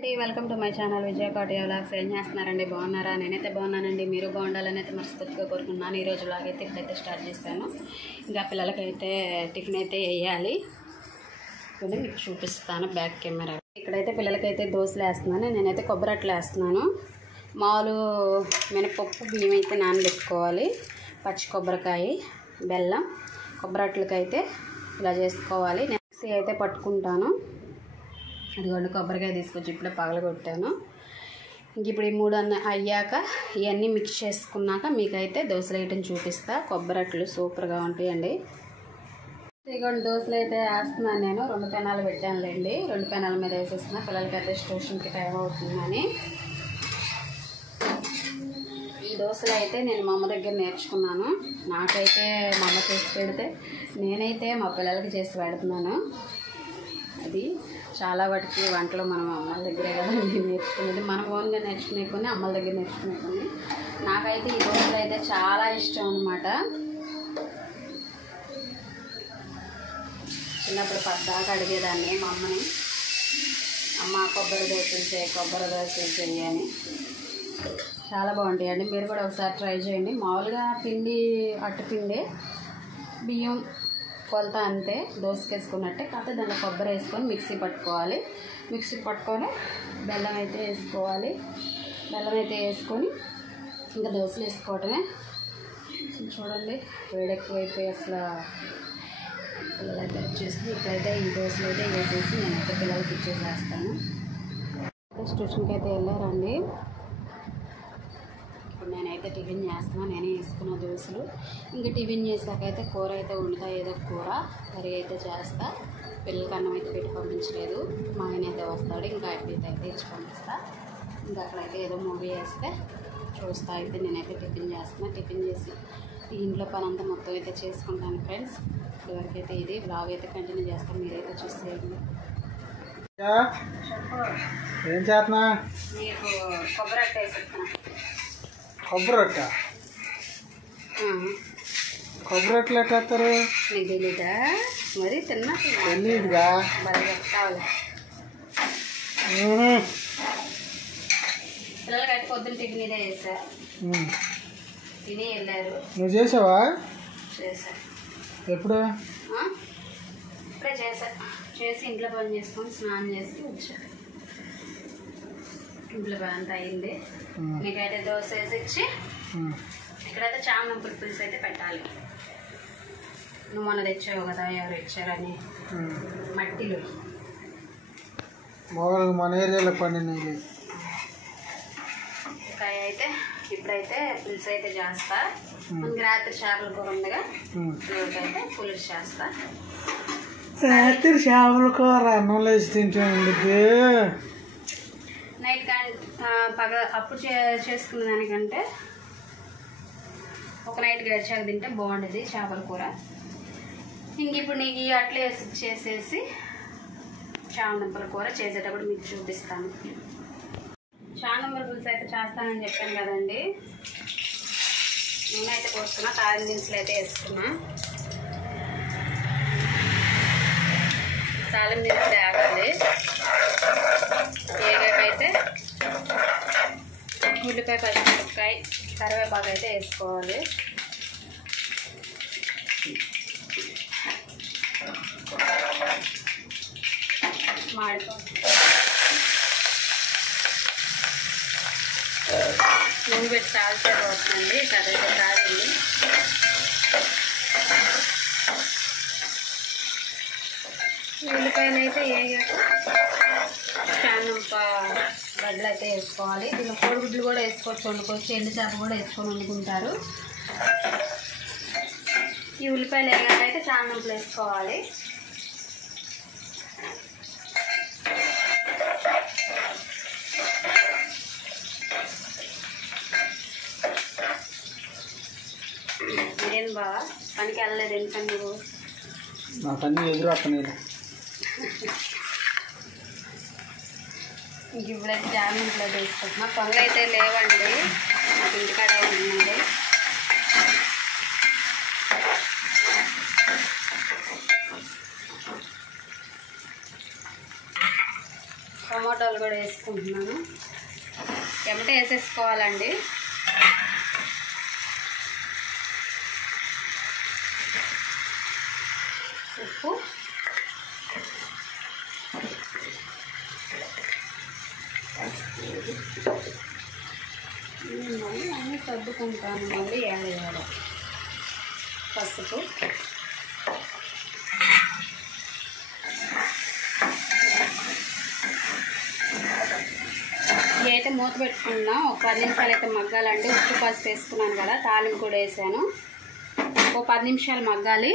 Welcome to my channel Vijaya Katiya vlogs. ఏం చేస్తున్నారండి? బాగున్నారా? నేనైతే బాగున్నానండి. మీరు బాగుండాలని అయితే మనస్ఫూర్తిగా కోరుకున్నాను. ఈరోజు వ్లాగ్ అయితే ఇప్పుడైతే స్టార్ట్ చేస్తాను. ఇంకా పిల్లలకైతే టిఫిన్ అయితే వేయాలి. ఇప్పుడు మీకు చూపిస్తాను బ్యాక్ కెమెరా. ఇక్కడైతే పిల్లలకైతే దోశలు వేస్తున్నాను. నేనైతే కొబ్బరి అట్లు వేస్తున్నాను. మామూలు మినపప్పు బియ్యం అయితే నానబెట్టుకోవాలి. పచ్చి కొబ్బరికాయ, బెల్లం, కొబ్బరి అట్లకైతే ఇలా చేసుకోవాలి. మిక్సీ అయితే పట్టుకుంటాను. అదిగోండి కొబ్బరికాయ తీసుకొచ్చి ఇప్పుడే పగలగొట్టాను. ఇంక ఇప్పుడు ఈ మూడు అయ్యాక ఇవన్నీ మిక్స్ చేసుకున్నాక మీకైతే దోశలు వేయటం చూపిస్తా. కొబ్బరి అట్లు సూపర్గా ఉంటాయండి. ఇదిగోండి దోశలు అయితే వేస్తున్నాను. నేను 2 పెనాలు పెట్టానులేండి. 2 పెనాల మీద వేసేస్తున్నా. పిల్లలకైతే ట్యూషన్కి టైం అవుతుందని. ఈ దోశలు అయితే నేను మా అమ్మ దగ్గర నేర్చుకున్నాను. నాకైతే మా అమ్మ చేసి పెడితే నేనైతే మా పిల్లలకి చేసి పెడుతున్నాను. అది చాలా వాటికి వంటలు మనం అమ్మల దగ్గరే కదండి నేర్చుకునేది. మనం ఓన్గా నేర్చుకునే కొన్ని, అమ్మల దగ్గర నేర్చుకునే కొన్ని. నాకైతే ఈ దోశలు అయితే చాలా ఇష్టం అన్నమాట. చిన్నప్పుడు పద్దాకా అడిగేదాన్ని మా అమ్మని, అమ్మ కొబ్బరి దోశలు చేయి అని. చాలా బాగుంటాయండి. మీరు కూడా ఒకసారి ట్రై చేయండి. మామూలుగా పిండి అట్టుపిండి బియ్యం కొలత అంతే, దోసకేసుకున్నట్టే. కాకపోతే దాంట్లో కొబ్బరి వేసుకొని మిక్సీ పట్టుకోవాలి. మిక్సీ పట్టుకొని బెల్లం అయితే వేసుకోవాలి. బెల్లం అయితే వేసుకొని ఇంకా దోశలు వేసుకోవటమే. చూడండి వేడెక్కువైపోయి అసలు పిల్లలైతే వచ్చేసి ఇక్కడైతే ఈ దోశలు అయితే వేసేసి నేనైతే పిల్లలకి ఇచ్చేసేస్తాను. ట్యూషన్కి అయితే వెళ్ళారండి. ఇప్పుడు నేనైతే టిఫిన్ చేస్తున్నాను. నేనే వేసుకున్న దోశలు. ఇంకా టిఫిన్ చేసాక అయితే కూర అయితే వండుతా. ఏదో కూర కర్రీ అయితే చేస్తా. పిల్లలకి అన్నం అయితే పెట్టి పంపించలేదు. మా ఆయన అయితే వస్తాడు. ఇంకా అయితే ఇచ్చి పంపిస్తా. ఇంకా అక్కడైతే ఏదో మూవీ వేస్తే చూస్తా. అయితే నేనైతే టిఫిన్ చేస్తున్నా. టిఫిన్ చేసి ఈ ఇంట్లో పని అంతా మొత్తం అయితే చేసుకుంటాను ఫ్రెండ్స్. ఇప్పటివరకైతే ఇది బ్లాగ్ అయితే కంటిన్యూ చేస్తాను. మీరైతే చూసేయండి. ఏం చేస్తున్నా? మీకు కొబ్బరి అట్ట వేసేస్తున్నా. కొబ్బరి అట్ట? కొబ్బరి అట్టలు ఎట్లా వేస్తారు? నీకు తెలీదా? మరి తిన్నా తెలీదుగా. బాగా కావాలి. పిల్లలకైతే పొద్దున్న టిఫిన్ ఇదే చేశా. తిని వెళ్ళారు. నువ్వు చేసావా? చేశా. ఎప్పుడు? ఇప్పుడే చేసి ఇంట్లో పని చేసుకొని స్నానం చేసి వచ్చా. ఇంట్లో పని అంతా అయింది. నీకైతే దోశ వేసి ఇచ్చి ఇక్కడైతే చామంతుల పులుసు అయితే పెట్టాలి. నువ్వు మొన్న తెచ్చావు కదా, ఎవరు ఇచ్చారని మట్టిలో. మన ఏరియాలో పండినవి. కాయ అయితే ఇప్పుడైతే పులుసు అయితే చేస్తా. మనకి రాత్రి చేపల కూర ఉండగా ఇప్పుడైతే పులుసు చేస్తా. రాత్రి చేపల కూర అన్నంలో వేసి తింటూ ఉండిద్ది. నైట్ కానీ అప్పుడు చేసుకున్న దానికంటే ఒక నైట్ గడిచాక తింటే బాగుండేది చేపల కూర. ఇంక ఇప్పుడు నీకు అట్లే చేసేసి చామదుంపల కూర చేసేటప్పుడు మీకు చూపిస్తాను. చామదుంపల పులుసు అయితే చేస్తానని చెప్పాను కదండి. నూనె అయితే పోస్తున్నా. కారం దినుసులు అయితే వేసుకున్నా. తాలింపు దినుసులు వేయాలి. ఏగాకైతే ఉల్లిపాయ, పచ్చిమిరపకాయ, కరివేపాకు అయితే వేసుకోవాలి. నూనె పెట్టి కాల్చేది వస్తుందండి. కర్రీ కాదండి. ఉల్లిపాయలు అయితే చామదుంప గడ్డలు అయితే వేసుకోవాలి. దీనిలో కోడిగుడ్లు కూడా వేసుకోవచ్చు, వండుకోవచ్చు. ఎండు చేప కూడా వేసుకొని వండుకుంటారు. ఈ ఉల్లిపాయలు వేయగాకైతే చామదుంపలు వేసుకోవాలి. మీరేం బాగా పనికి వెళ్ళలేదు ఎందుకని? నువ్వు నాకన్నీ ఎదురు వస్తున్నాయి. ఇంక ఇప్పుడైతే జామీన్లో తీసుకుంటున్నా. పొంగ అయితే లేవండి, నాకు ఇంటికాడే ఉందండి. టమాటాలు కూడా వేసుకుంటున్నాను. ఎమ్మటే వేసేసుకోవాలండి. ఉప్పు, మళ్ళీ అన్నీ సర్దుకుంటాను. మళ్ళీ యాడ్ చేయాలి. పసుపు, ఇదైతే మూత పెట్టుకున్నా. ఒక 10 నిమిషాలు అయితే మగ్గాలండి. ఉప్పు పసుపు వేసుకున్నాను కదా, తాలింపు కూడా వేసాను. ఒక 10 నిమిషాలు మగ్గాలి.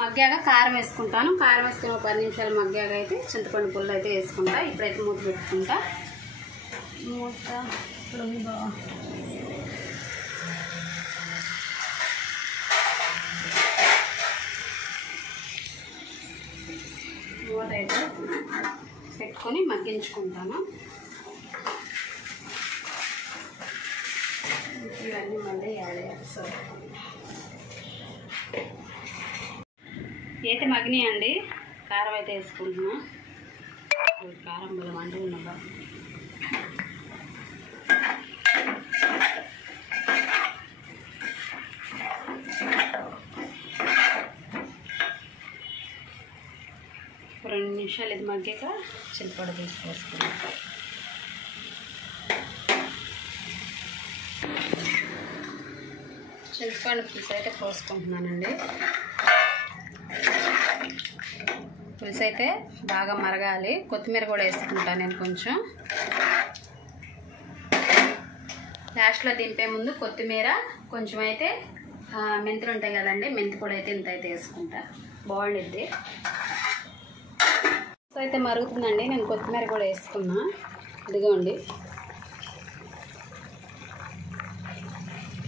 మగ్గాక కారం వేసుకుంటాను. కారం వేసుకుని ఒక 10 నిమిషాలు మగ్గాక అయితే చింతపండు పుల్ల అయితే వేసుకుంటా. ఇప్పుడైతే మూత పెట్టుకుంటా. మూత ఇప్పుడు మూత అయితే పెట్టుకొని మగ్గించుకుంటాను. ఇవన్నీ మళ్ళీ యాడ్ చేయాలి. సో అయితే మగ్గినాయండి. కారం అయితే వేసుకుంటున్నా. కారం వల్ల వండి ఉన్నదా రెండు నిమిషాలు ఇది మగ్గాక చింతపండు తీసుకొసుకున్నాం. చింతపండు పులుసు అయితే పోసుకుంటున్నానండి. పులుసు అయితే బాగా మరగాలి. కొత్తిమీర కూడా వేసుకుంటాను నేను కొంచెం. లాస్ట్లో దింపే ముందు కొత్తిమీర కొంచెం అయితే మెంతులు ఉంటాయి కదండి, మెంతి పొడి అయితే ఇంత అయితే వేసుకుంటా. బాగుండిద్ది. సో అయితే మరుగుతుందండి. నేను కొత్తిమీర కూడా వేసుకున్నా. ఇదిగోండి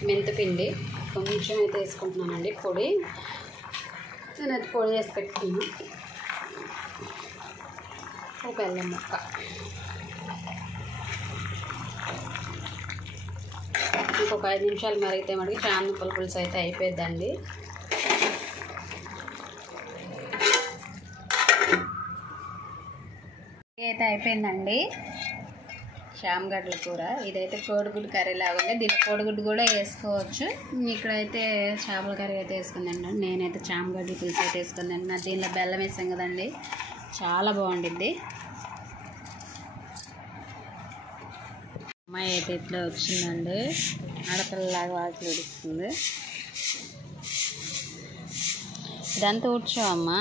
మెంతిపిండి కొంచెం అయితే వేసుకుంటున్నానండి. పొడి నేనైతే పొడి చేసి పెట్టుకున్నా. ఒక బెల్లం ముక్క, ఇంకొక 5 నిమిషాలు మరిగితే మనకి చామదుంపల పులుసు అయితే అయిపోద్దండి. అయితే అయిపోయిందండి చామగడ్డల కూర. ఇదైతే కోడిగుడ్డు కర్రీ లాగా ఉంది. దీనికి కోడిగుడ్డు కూడా వేసుకోవచ్చు. ఇక్కడైతే చేపల కర్రీ అయితే వేసుకుందండి. నేనైతే చామగడ్డల పులుసు అయితే వేసుకుందండి. నా దీనిలో బెల్లం వేసాం కదండి, చాలా బాగుండిద్ది. అమ్మాయి అయితే ఇట్లా వచ్చిందండి. ఆడపిల్లలాగా వాకిలు ఉడుస్తుంది. ఇదంతా ఊడ్చావు అమ్మా?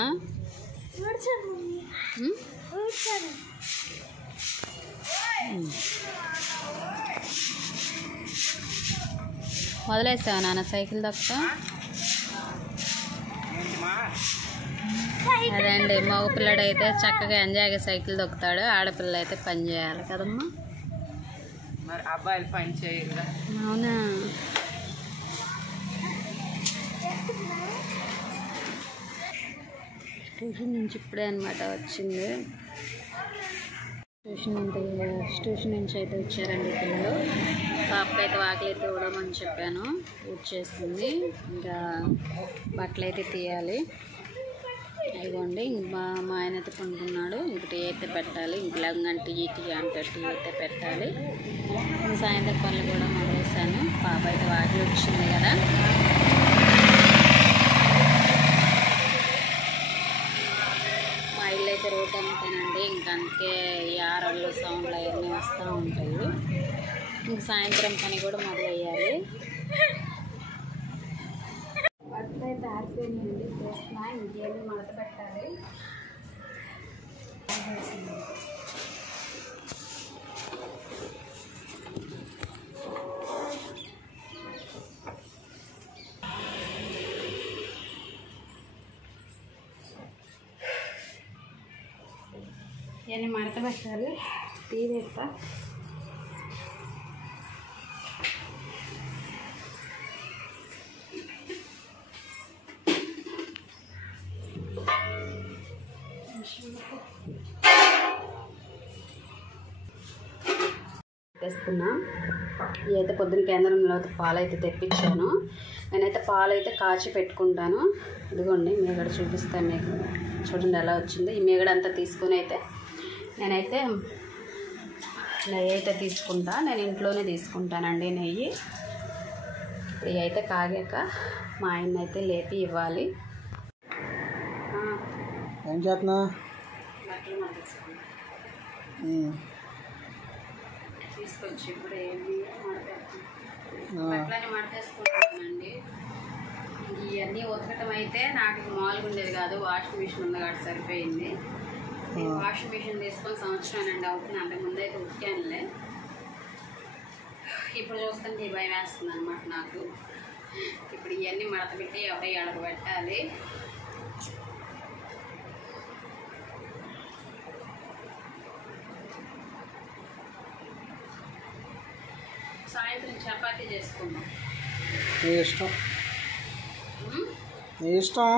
వదిలేసావా నాన్న సైకిల్ తక్కువ? అదే అండి, మగ పిల్లడు అయితే చక్కగా ఎంజాయ్గా సైకిల్ దొక్కుతాడు. ఆడపిల్ల అయితే పని చేయాలి కదమ్మా. మరి అబ్బాయిలు పని చేయరు. అవునా? ట్యూషన్ నుంచి ఇప్పుడే అనమాట వచ్చింది. ట్యూషన్ నుంచి అయితే వచ్చారండి పిల్లలు. పాపకి అయితే వాకిలి అయితే ఊడమని చెప్పాను, ఊడ్చేస్తుంది. ఇంకా బట్టలు అయితే తీయాలి. అయిపోండి. మా ఆయన అయితే పండుకున్నాడు. ఇంక టీ అయితే పెట్టాలి. ఇంకలాగా టీ అంటే టీ అయితే పెట్టాలి. ఇంకా సాయంత్రం పనులు కూడా మొదలేసాను. పాప అయితే వాకిలి వచ్చింది కదా. మా ఇల్లు అయితే రోడ్డు అంతేనండి. ఇంకా అందుకే ఈ ఆరళ్ళు సౌండ్లు అవన్నీ వస్తూ ఉంటాయి. ఇంక సాయంత్రం పని కూడా మొదలయ్యాలి. బట్టలు అయితే ఆరిపోయినాయండి, చేస్తున్నా. ఇంకేమి మడత పెట్టాలి. ఇవన్నీ మడత పెట్టాలి. టీ వేస్తా. వేసుకున్నా. ఇదైతే పొద్దున కేంద్రంలో పాలు అయితే తెప్పించాను. నేనైతే పాలు అయితే కాచి పెట్టుకుంటాను. ఇదిగోండి మీగడ చూపిస్తాను మీకు. చూడండి ఎలా వచ్చింది. ఈ మీగడ అంతా తీసుకొని అయితే నేనైతే నెయ్యి అయితే తీసుకుంటా, నేను ఇంట్లోనే తీసుకుంటానండి నెయ్యి. ఇవి అయితే కాగాక మా ఆయన అయితే లేపి ఇవ్వాలి. ఏం చేస్తున్నా? బట్టలు మడతేసుకుంటా. తీసుకొచ్చి ఇప్పుడు ఏమి బట్టలని మడతేసుకుంటానండి. ఇవన్నీ ఉతకటం అయితే నాకు మామూలుగా ఉండేది కాదు, వాషింగ్ మిషన్ ఉంది కాబట్టి సరిపోయింది. నేను వాషింగ్ మిషన్ తీసుకొని సంవత్సరానండి అవుతుంది, అంతకుముందు అయితే ఉతికానులే. ఇప్పుడు చూస్తుంటే భయం వేస్తుంది అనమాట నాకు. ఇప్పుడు ఇవన్నీ మడత పెట్టి ఎవరి అడగ పెట్టాలి. సాయంత్రం చపాతీ చేసుకుందాం. నీ ఇష్టం, నీ ఇష్టం.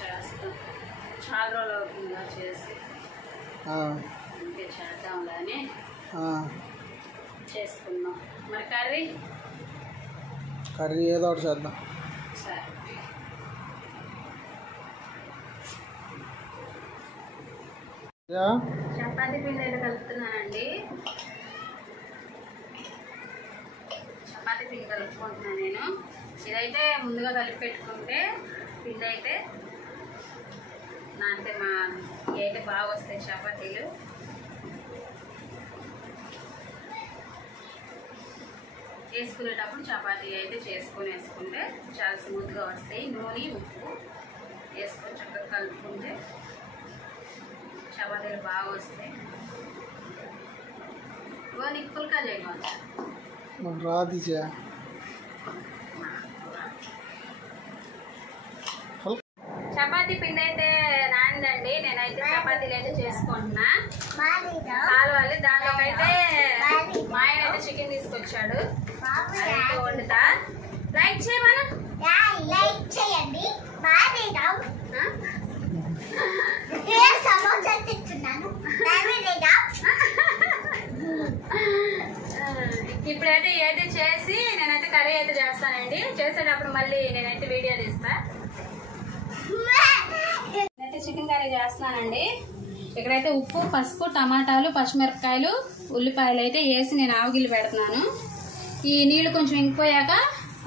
చేస్తాం, చాలా రోజులు అవుతుందా చేసి, ఇంకే చేద్దాంలే అని చేసుకున్నాం. మరి కర్రీ ఏదో ఒకటి చేద్దాం. సరే, చపాతీ పిండి అయితే కలుపుతున్నానండి. చపాతీ పిండి కలుపుకుంటున్నాను నేను. ఇదైతే ముందుగా కలిపి పెట్టుకుంటే పిండి అయితే అంటే అయితే బాగా వస్తాయి చపాతీలు. వేసుకునేటప్పుడు చపాతీ అయితే వేసుకుంటే చాలా స్మూత్గా వస్తాయి. నూనె ఉప్పు వేసుకొని చక్కగా కలుపుకుంటే చపాతీలు బాగా వస్తాయి. నీకు పుల్కా చేయవచ్చు. రాదు చపాతీ పిండి అయితే నానిందండి. నేనైతే చపాతీలు అయితే చేసుకుంటున్నా. కాలువాలి దాంట్లోకి అయితే మా ఆయన అయితే చికెన్ తీసుకొచ్చాడు, అదైతే వండుతా. లైక్ చేయమను, లైక్ చేయండి. సమోసా తింటున్నాను. ఇప్పుడైతే ఏదైతే చేసి నేనైతే కర్రీ అయితే చేస్తానండి. చేసేటప్పుడు మళ్ళీ నేనైతే వీడియో తీస్తా. నేనైతే చికెన్ కర్రీ చేస్తున్నానండి. ఇక్కడైతే ఉప్పు, పసుపు, టమాటాలు, పచ్చిమిరపకాయలు, ఉల్లిపాయలు అయితే వేసి నేను ఆవుగిల్లు పెడుతున్నాను. ఈ నీళ్ళు కొంచెం ఇంకిపోయాక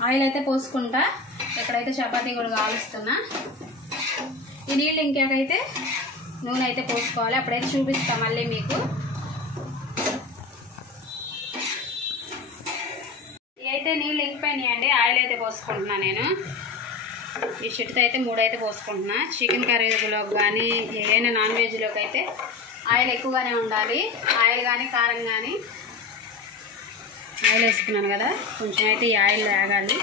ఆయిల్ అయితే పోసుకుంటా. ఇక్కడైతే చపాతీ కూడా కాలుస్తున్నా. ఈ నీళ్ళు ఇంకాకైతే నూనె అయితే పోసుకోవాలి. అప్పుడైతే చూపిస్తా మళ్ళీ మీకు. ఇవైతే నీళ్ళు ఇంకిపోయినాయండి. ఆయిల్ అయితే పోసుకుంటున్నా నేను. ఈ షిట్తో అయితే 3 అయితే పోసుకుంటున్నా. చికెన్ కర్రీలోకి కానీ ఏదైనా నాన్ వెజ్లోకి అయితే ఆయిల్ ఎక్కువగానే ఉండాలి. ఆయిల్ కానీ కారం కానీ ఆయిల్ వేసుకున్నాను కదా, కొంచెం అయితే ఈ ఆయిల్ వేగాలి.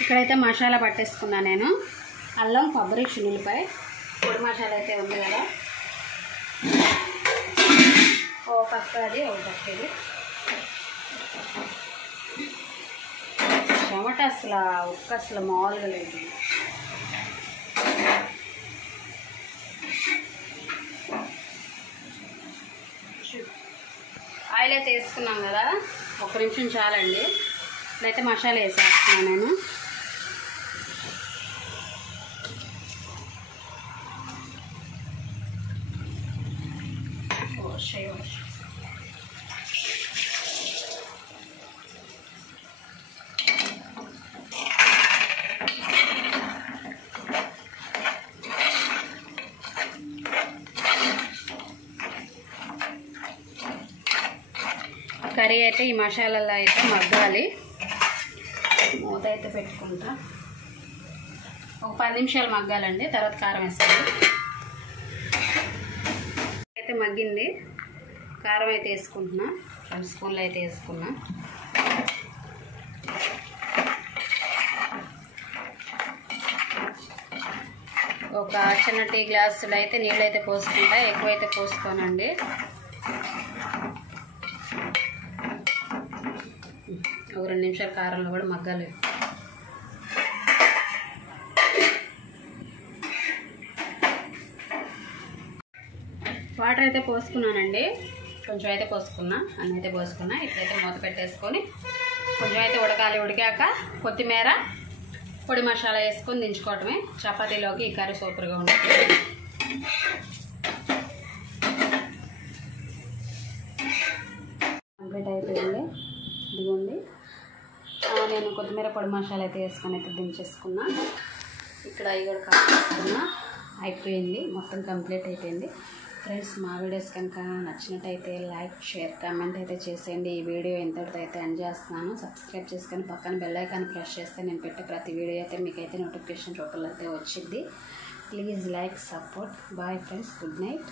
ఇక్కడైతే మసాలా పట్టేసుకున్నాను నేను. అల్లం, కొబ్బరి, చిన్నులపాయ పొడి మసాలా అయితే ఉంది కదా, ఓ పక్క అది ఓ పక్క ఇది. చెమట అసలు అసలు మామూలుగా లేదు. ఆయిల్ అయితే వేసుకున్నాం కదా, 1 నిమిషం చాలండి. ఇప్పుడైతే మసాలా వేసేస్తున్నాను నేను. కర్రీ అయితే ఈ మసాలాలో అయితే మగ్గాలి. మూత అయితే పెట్టుకుంటా. ఒక 10 నిమిషాలు మగ్గాలండి, తర్వాత కారం వేసుకోవాలి. అయితే మగ్గింది. కారం అయితే వేసుకుంటున్నా, 2 స్పూన్లు అయితే వేసుకున్నా. ఒక చిన్న టీ గ్లాసులు అయితే నీళ్ళు అయితే పోసుకుంటా, ఎక్కువైతే పోసుకోనండి. ఒక 2 నిమిషాలు కారంలో కూడా మగ్గాలి. వాటర్ అయితే పోసుకున్నానండి, కొంచెం అయితే పోసుకున్నా, అన్నీ అయితే పోసుకున్నా. ఇప్పుడైతే మూత పెట్టేసుకొని కొంచెం అయితే ఉడకాలి. ఉడికాక కొత్తిమీర పొడి మసాలా వేసుకొని దించుకోవటమే. చపాతీలోకి ఈ కర్రీ సూపర్గా ఉంటుంది. కంప్లీట్ అయిపోయింది. ఇదిగోండి, నేను కొత్తిమీర పొడి మసాలా అయితే వేసుకొని అయితే దించేసుకున్నా. ఇక్కడ అవి కూడా కాల్చేసుకున్నా. అయిపోయింది, మొత్తం కంప్లీట్ అయిపోయింది. ఫ్రెండ్స్, మా వీడియోస్ కనుక నచ్చినట్టయితే లైక్, షేర్, కామెంట్ అయితే చేసేయండి. ఈ వీడియో ఎంతటితో అయితే ఎండ్ చేస్తున్నాను. సబ్స్క్రైబ్ చేసుకొని పక్కన బెల్ ఐకాన్ ప్రెస్ చేస్తే నేను పెట్టే ప్రతి వీడియో అయితే మీకైతే నోటిఫికేషన్ రూపంలో అయితే వచ్చింది. Please like, support. Bye friends, good night.